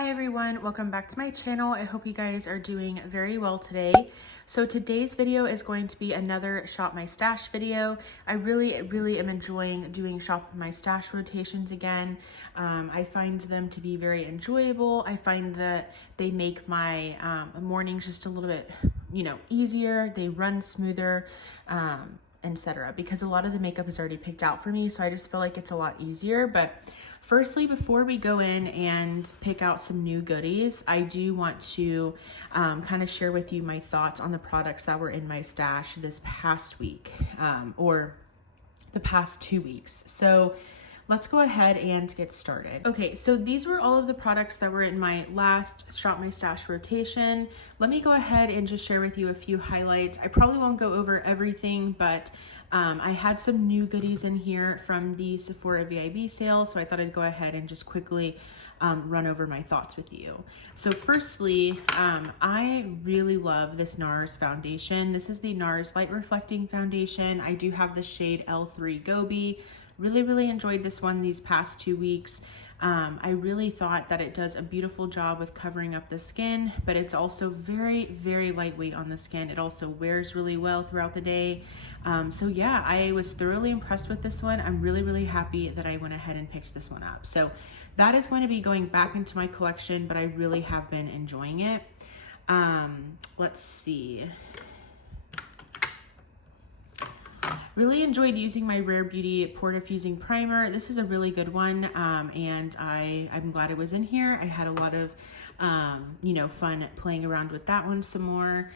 Hi everyone, welcome back to my channel. I hope you guys are doing very well today. So today's video is going to be another Shop My Stash video. I really am enjoying doing Shop My Stash rotations again. I find them to be very enjoyable. I find that they make my mornings just a little bit, easier. They run smoother, etc. because a lot of the makeup is already picked out for me, so I just feel like it's a lot easier. But firstly, before we go in and pick out some new goodies, I do want to kind of share with you my thoughts on the products that were in my stash this past week, or the past 2 weeks. So let's go ahead and get started. Okay, so these were all of the products that were in my last Shop My Stash rotation. Let me go ahead and just share with you a few highlights. I probably won't go over everything, but I had some new goodies in here from the Sephora VIB sale, so I thought I'd go ahead and just quickly run over my thoughts with you. So firstly, I really love this Nars foundation. This is the Nars Light Reflecting Foundation. I do have the shade L3 Gobi. Really enjoyed this one these past 2 weeks. I really thought that it does a beautiful job with covering up the skin, but it's also very lightweight on the skin. It also wears really well throughout the day. So yeah, I was thoroughly impressed with this one. I'm really happy that I went ahead and picked this one up. So that is going to be going back into my collection, but I really have been enjoying it. Let's see. Really enjoyed using my Rare Beauty Pore Diffusing Primer. This is a really good one, and I'm glad it was in here. I had a lot of, fun playing around with that one some more.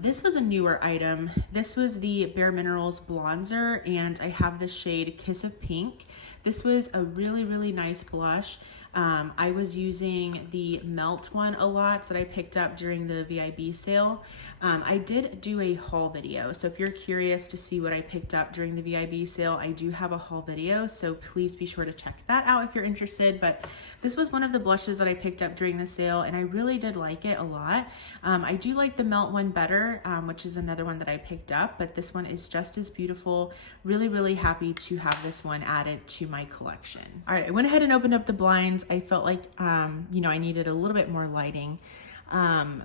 This was a newer item. This was the Bare Minerals Bronzer, and I have the shade Kiss of Pink. This was a really nice blush. I was using the Melt one a lot that I picked up during the VIB sale. I did do a haul video, so if you're curious to see what I picked up during the VIB sale, I do have a haul video, so please be sure to check that out if you're interested. But this was one of the blushes that I picked up during the sale, and I really did like it a lot. I do like the Melt one better, which is another one that I picked up, but this one is just as beautiful. Really happy to have this one added to my collection. All right, I went ahead and opened up the blinds. I felt like, I needed a little bit more lighting.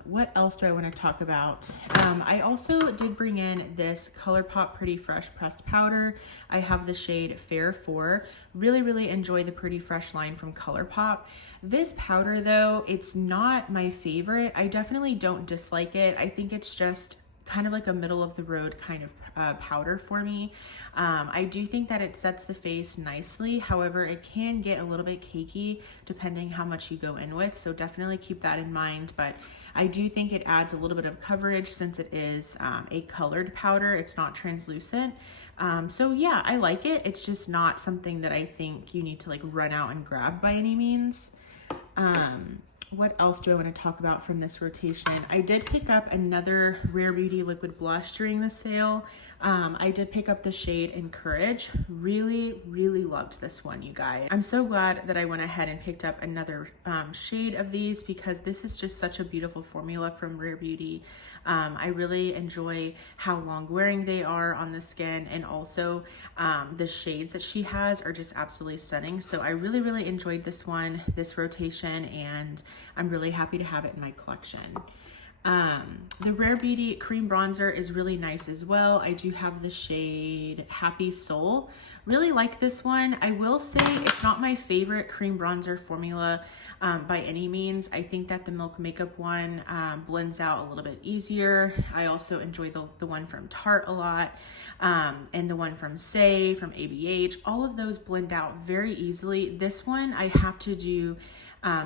What else do I want to talk about? I also did bring in this Colourpop Pretty Fresh Pressed Powder. I have the shade Fair 4. Really enjoy the Pretty Fresh line from Colourpop. This powder though, it's not my favorite. I definitely don't dislike it. I think it's just kind of like a middle of the road kind of powder for me. I do think that it sets the face nicely. However, it can get a little bit cakey depending how much you go in with. So definitely keep that in mind. But I do think it adds a little bit of coverage since it is a colored powder. It's not translucent. So yeah, I like it. It's just not something that I think you need to like run out and grab by any means. What else do I want to talk about from this rotation? I did pick up another Rare Beauty liquid blush during the sale. I did pick up the shade Encourage. Really loved this one, you guys. I'm so glad that I went ahead and picked up another shade of these because this is just such a beautiful formula from Rare Beauty. I really enjoy how long wearing they are on the skin, and also the shades that she has are just absolutely stunning. So I really enjoyed this one, this rotation, and I'm really happy to have it in my collection. The Rare Beauty Cream Bronzer is really nice as well. I do have the shade Happy Soul. Really like this one. I will say it's not my favorite cream bronzer formula by any means. I think that the Milk Makeup one blends out a little bit easier. I also enjoy the one from Tarte a lot, and the one from Say, from ABH. All of those blend out very easily. This one I have to do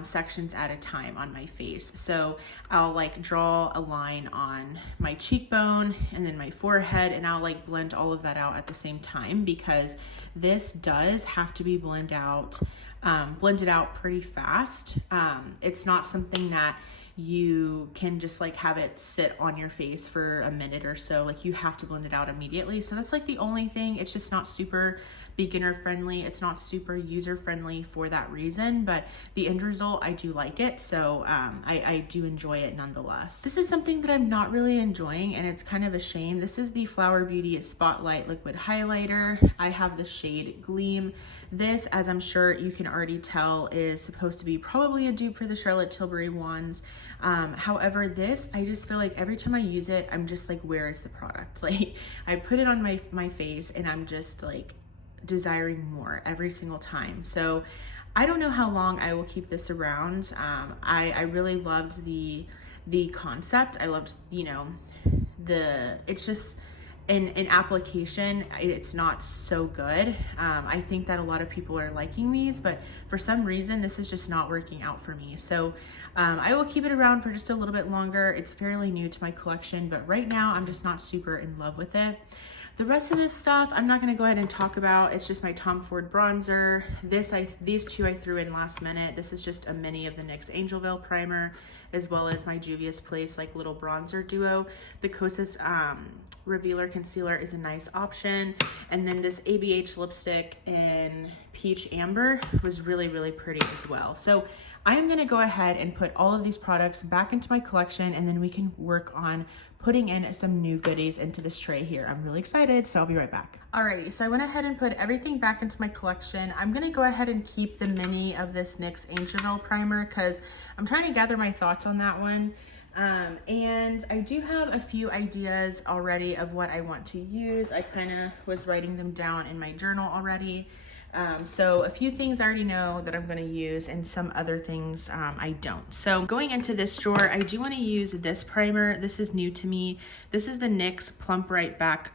sections at a time on my face. So I'll like draw a line on my cheekbone and then my forehead, and I'll like blend all of that out at the same time because this does have to be blended out pretty fast. It's not something that you can just like have it sit on your face for a minute or so. Like you have to blend it out immediately. So that's like the only thing. It's just not super beginner friendly. It's not super user friendly for that reason, but the end result, I do like it. So I do enjoy it nonetheless. This is something that I'm not really enjoying, and it's kind of a shame. This is the Flower Beauty Spotlight Liquid Highlighter. I have the shade Gleam. This, as I'm sure you can already tell, is supposed to be probably a dupe for the Charlotte Tilbury wands. However, this, I just feel like every time I use it, I'm just like, where is the product? Like, I put it on my face and I'm just like desiring more every single time. So I don't know how long I will keep this around. I really loved the concept. I loved, you know, it's just in application, it's not so good. I think that a lot of people are liking these, but for some reason, this is just not working out for me. So I will keep it around for just a little bit longer. It's fairly new to my collection, but right now I'm just not super in love with it. The rest of this stuff, I'm not gonna go ahead and talk about. It's just my Tom Ford bronzer. These two I threw in last minute. This is just a mini of the NYX Angel Veil primer, as well as my Juvia's Place like little bronzer duo. The Kosas Revealer Concealer is a nice option. And then this ABH lipstick in Peach Amber was really, really pretty as well. So I am gonna go ahead and put all of these products back into my collection, and then we can work on putting in some new goodies into this tray here. I'm really excited, so I'll be right back. Alrighty, so I went ahead and put everything back into my collection. I'm gonna go ahead and keep the mini of this NYX Angel Veil primer because I'm trying to gather my thoughts on that one. And I do have a few ideas already of what I want to use. I kind of was writing them down in my journal already. So a few things I already know that I'm going to use, and some other things I don't. So going into this drawer, I do want to use this primer. This is new to me. This is the NYX Plump Right Back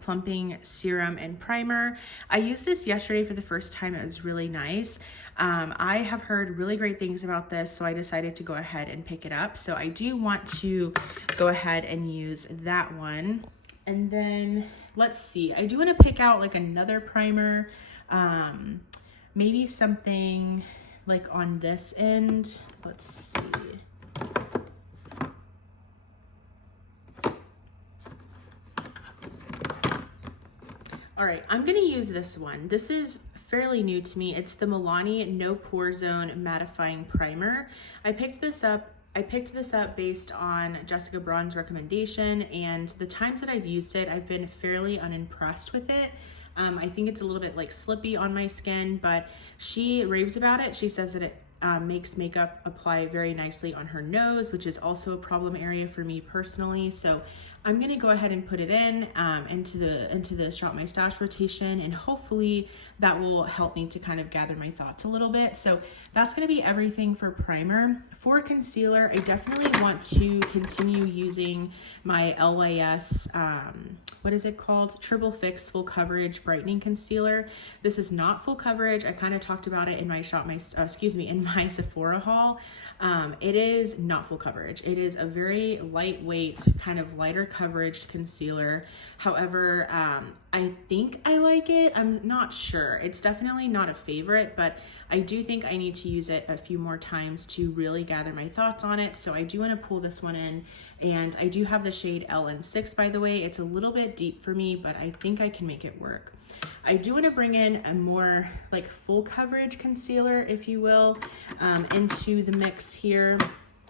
Plumping Serum and Primer. I used this yesterday for the first time. It was really nice. I have heard really great things about this, so I decided to go ahead and pick it up. So I do want to go ahead and use that one. And then let's see, I do want to pick out like another primer. Maybe something like on this end. Let's see. All right, I'm gonna use this one. This is fairly new to me. It's the Milani No Pore Zone Mattifying Primer. I picked this up based on Jessica Braun's recommendation, and the times that I've used it, I've been fairly unimpressed with it. I think it's a little bit like slippy on my skin, but she raves about it. She says that it makes makeup apply very nicely on her nose, which is also a problem area for me personally. So I'm gonna go ahead and put it in into the Shop My Stash rotation, and hopefully that will help me to kind of gather my thoughts a little bit. So that's gonna be everything for primer. For concealer, I definitely want to continue using my LYS, what is it called? Triple Fix Full Coverage Brightening Concealer. This is not full coverage. I kind of talked about it in my in my Sephora haul. It is not full coverage. It is a very lightweight, kind of lighter coverage concealer. However, I think I like it. I'm not sure. It's definitely not a favorite, but I do think I need to use it a few more times to really gather my thoughts on it. So I do want to pull this one in, and I do have the shade LN6, by the way. It's a little bit deep for me, but I think I can make it work. I do want to bring in a more like full coverage concealer, if you will, into the mix here.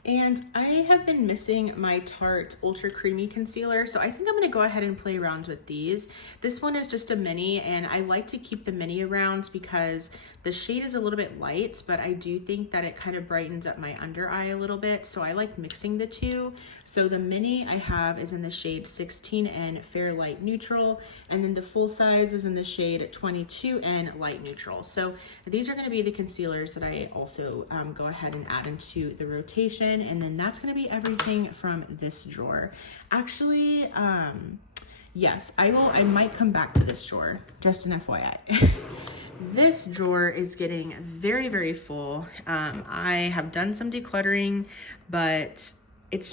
And I have been missing my Tarte Ultra Creamy Concealer, so I think I'm going to go ahead and play around with these. This one is just a mini, and I like to keep the mini around because the shade is a little bit light, but I do think that it kind of brightens up my under eye a little bit, so I like mixing the two. So the mini I have is in the shade 16N Fair Light Neutral, and then the full size is in the shade 22N Light Neutral. So these are going to be the concealers that I also go ahead and add into the rotation. And then that's going to be everything from this drawer. Actually, yes, I might come back to this drawer, just an FYI. This drawer is getting very, very full. I have done some decluttering, but it's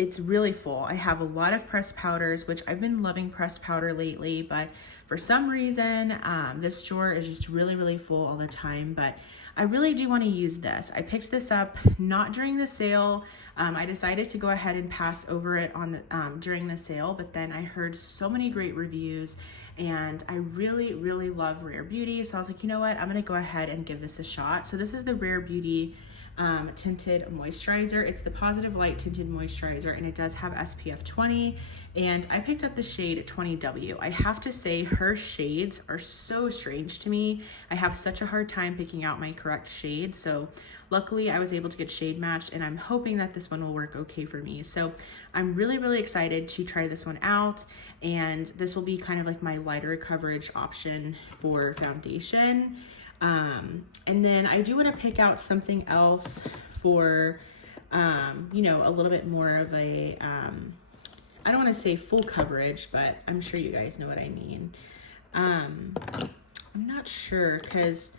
it's really full. I have a lot of pressed powders, which I've been loving pressed powder lately, but for some reason, this drawer is just really, really full all the time, but I really do want to use this. I picked this up not during the sale. I decided to go ahead and pass over it on the, during the sale, but then I heard so many great reviews and I really, really love Rare Beauty. So I was like, you know what? I'm going to go ahead and give this a shot. So this is the Rare Beauty tinted moisturizer. It's the Positive Light tinted moisturizer, and it does have SPF 20, and I picked up the shade 20W. I have to say her shades are so strange to me. I have such a hard time picking out my correct shade, so luckily I was able to get shade matched, and I'm hoping that this one will work okay for me. So I'm really, really excited to try this one out, and this will be kind of like my lighter coverage option for foundation. And then I do want to pick out something else for, you know, a little bit more of a, I don't want to say full coverage, but I'm sure you guys know what I mean. I'm not sure, because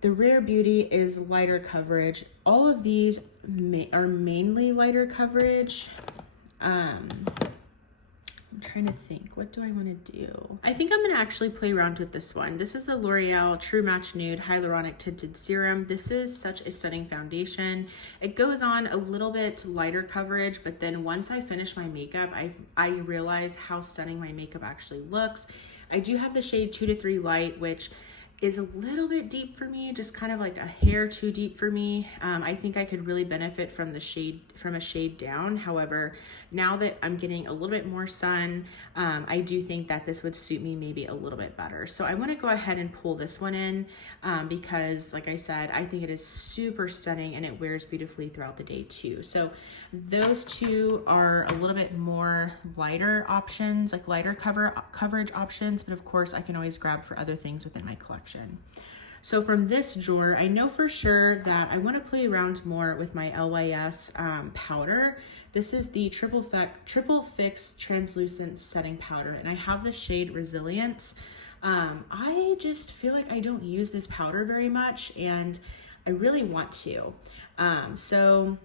the Rare Beauty is lighter coverage. All of these are mainly lighter coverage. I'm trying to think, what do I want to do? I think I'm going to actually play around with this one. This is the L'Oreal True Match Nude Hyaluronic Tinted Serum. This is such a stunning foundation. It goes on a little bit lighter coverage, but then once I finish my makeup, I realize how stunning my makeup actually looks. I do have the shade 2 to 3 Light, which is a little bit deep for me, just kind of like a hair too deep for me. I think I could really benefit from the shade, from a shade down. However, now that I'm getting a little bit more sun, I do think that this would suit me maybe a little bit better. So I want to go ahead and pull this one in because, like I said, I think it is super stunning and it wears beautifully throughout the day too. So those two are a little bit more lighter options, like lighter coverage options, but of course I can always grab for other things within my collection. So from this drawer, I know for sure that I want to play around more with my LYS powder. This is the Triple Fix Translucent Setting Powder, and I have the shade Resilience. I just feel like I don't use this powder very much, and I really want to. So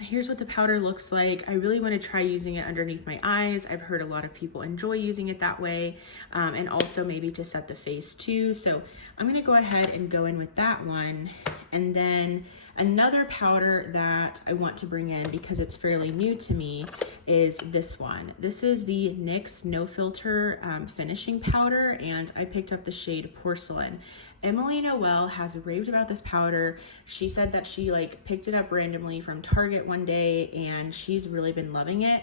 here's what the powder looks like. I really want to try using it underneath my eyes. I've heard a lot of people enjoy using it that way, and also maybe to set the face too. So I'm going to go ahead and go in with that one. And then another powder that I want to bring in because it's fairly new to me is this one. This is the NYX No Filter finishing powder, and I picked up the shade Porcelain. Emily Noel has raved about this powder. She said that she picked it up randomly from Target one day and she's really been loving it.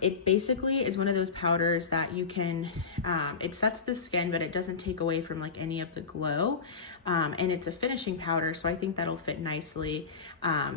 It basically is one of those powders that you can, it sets the skin, but it doesn't take away from any of the glow. And it's a finishing powder, so I think that'll fit nicely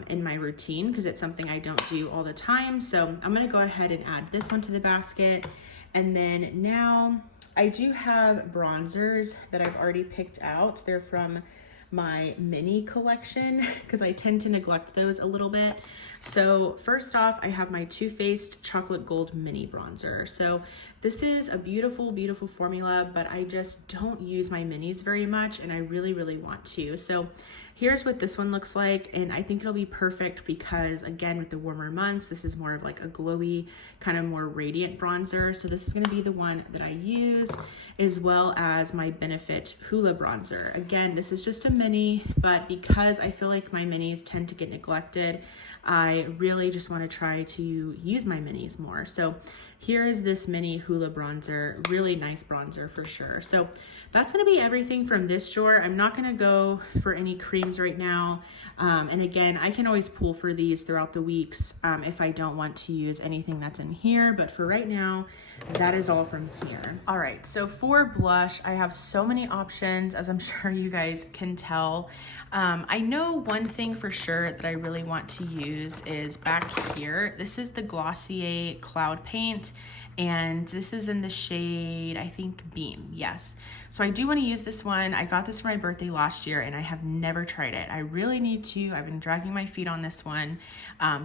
in my routine because it's something I don't do all the time. So I'm gonna go ahead and add this one to the basket. And then now I do have bronzers that I've already picked out. They're from my mini collection because I tend to neglect those a little bit. So first off, I have my Too Faced Chocolate Gold Mini Bronzer. So this is a beautiful, beautiful formula, but I just don't use my minis very much and I really, really want to. So here's what this one looks like, and I think it'll be perfect because, again, with the warmer months, this is more of a glowy, kind of more radiant bronzer. So this is going to be the one that I use, as well as my Benefit Hoola bronzer. Again, this is just a mini, but because I feel like my minis tend to get neglected, I really just want to try to use my minis more. So here is this mini Hoola bronzer, really nice bronzer for sure. So that's going to be everything from this drawer. I'm not going to go for any creams right now. And again, I can always pull for these throughout the weeks if I don't want to use anything that's in here. But for right now, that is all from here. All right, so for blush, I have so many options, as I'm sure you guys can tell. I know one thing for sure that I really want to use is back here. This is the Glossier Cloud Paint, and this is in the shade, I think, Beam. Yes. So I do want to use this one. I got this for my birthday last year and I have never tried it. I really need to. I've been dragging my feet on this one.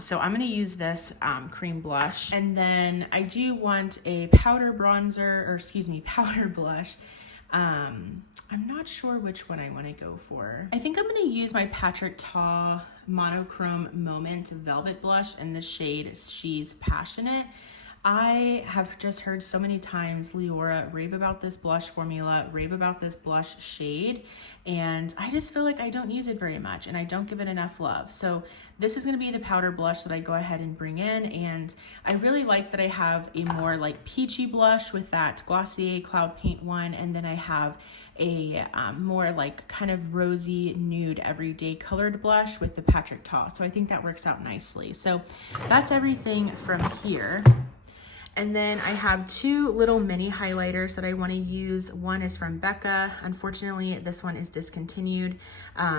So I'm going to use this cream blush. And then I do want a powder bronzer, or excuse me, powder blush. I'm not sure which one I want to go for. I think I'm going to use my Patrick Ta Monochrome Moment Velvet Blush in the shade She's Passionate. I have just heard so many times Leora rave about this blush formula, rave about this blush shade, and I just feel like I don't use it very much and I don't give it enough love. So this is going to be the powder blush that I go ahead and bring in, and I really like that I have a more like peachy blush with that Glossier Cloud Paint one, and then I have a more like kind of rosy nude everyday colored blush with the Patrick Ta. So I think that works out nicely. So that's everything from here. And then I have two little mini highlighters that I want to use. One is from Becca. Unfortunately, this one is discontinued.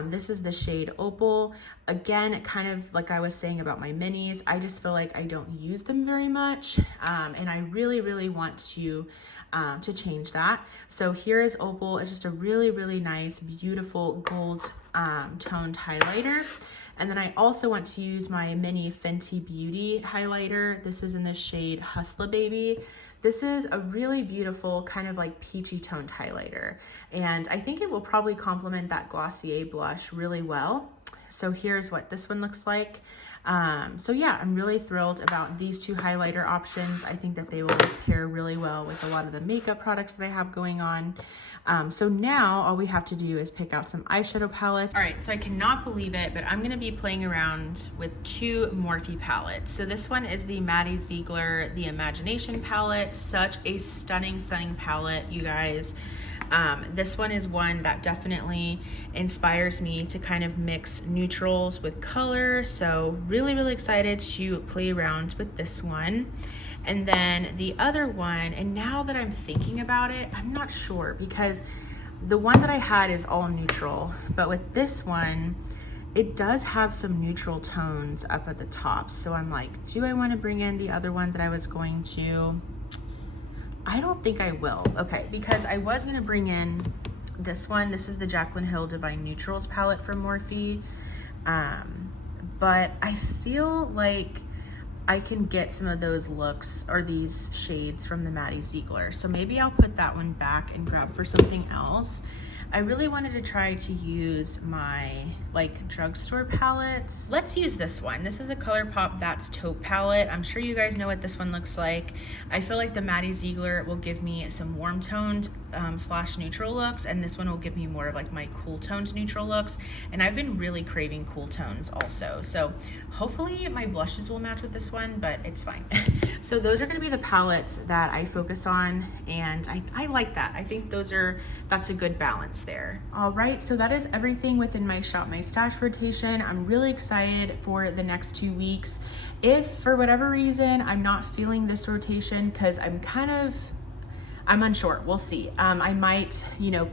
This is the shade Opal. Again, kind of like I was saying about my minis, I just feel like I don't use them very much. And I really, really want to change that. So here is Opal. It's just a really, really nice, beautiful gold toned highlighter. And then I also want to use my mini Fenty Beauty highlighter. This is in the shade Hustla Baby. This is a really beautiful kind of like peachy toned highlighter. And I think it will probably complement that Glossier blush really well. So here's what this one looks like. So yeah, I'm really thrilled about these two highlighter options. I think that they will pair really well with a lot of the makeup products that I have going on. So now all we have to do is pick out some eyeshadow palettes. All right, so I cannot believe it, but I'm gonna be playing around with two Morphe palettes. So this one is the Maddie Ziegler, the Imagination palette. Such a stunning, stunning palette, you guys. This one is one that definitely inspires me to kind of mix neutrals with color. So really, really excited to play around with this one. And then the other one, and now that I'm thinking about it, I'm not sure, because the one that I had is all neutral, but with this one, it does have some neutral tones up at the top. So I'm like, do I want to bring in the other one that I was going to? I don't think I will. Okay, because I was gonna bring in this one. This is the Jaclyn Hill Divine Neutrals palette from Morphe. But I feel like I can get some of those looks or these shades from the Maddie Ziegler. So maybe I'll put that one back and grab for something else. I really wanted to try to use my like drugstore palettes. Let's use this one. This is the Colourpop That's Taupe palette. I'm sure you guys know what this one looks like. I feel like the Maddie Ziegler will give me some warm toned slash neutral looks, and this one will give me more of like my cool toned neutral looks. And I've been really craving cool tones also. So hopefully my blushes will match with this one, but it's fine. So those are gonna be the palettes that I focus on, and I like that. I think that's a good balance there. All right, so that is everything within my Shop My Stash rotation. I'm really excited for the next 2 weeks. If for whatever reason I'm not feeling this rotation, because I'm unsure, we'll see. I might,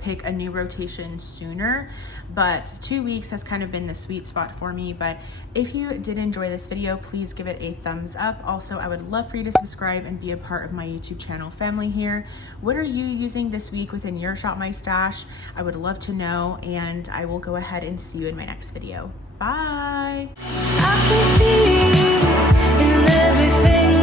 pick a new rotation sooner, but 2 weeks has kind of been the sweet spot for me. But if you did enjoy this video, please give it a thumbs up. Also, I would love for you to subscribe and be a part of my YouTube channel family here. What are you using this week within your Shop My Stash? I would love to know, and I will go ahead and see you in my next video. Bye. I can see in everything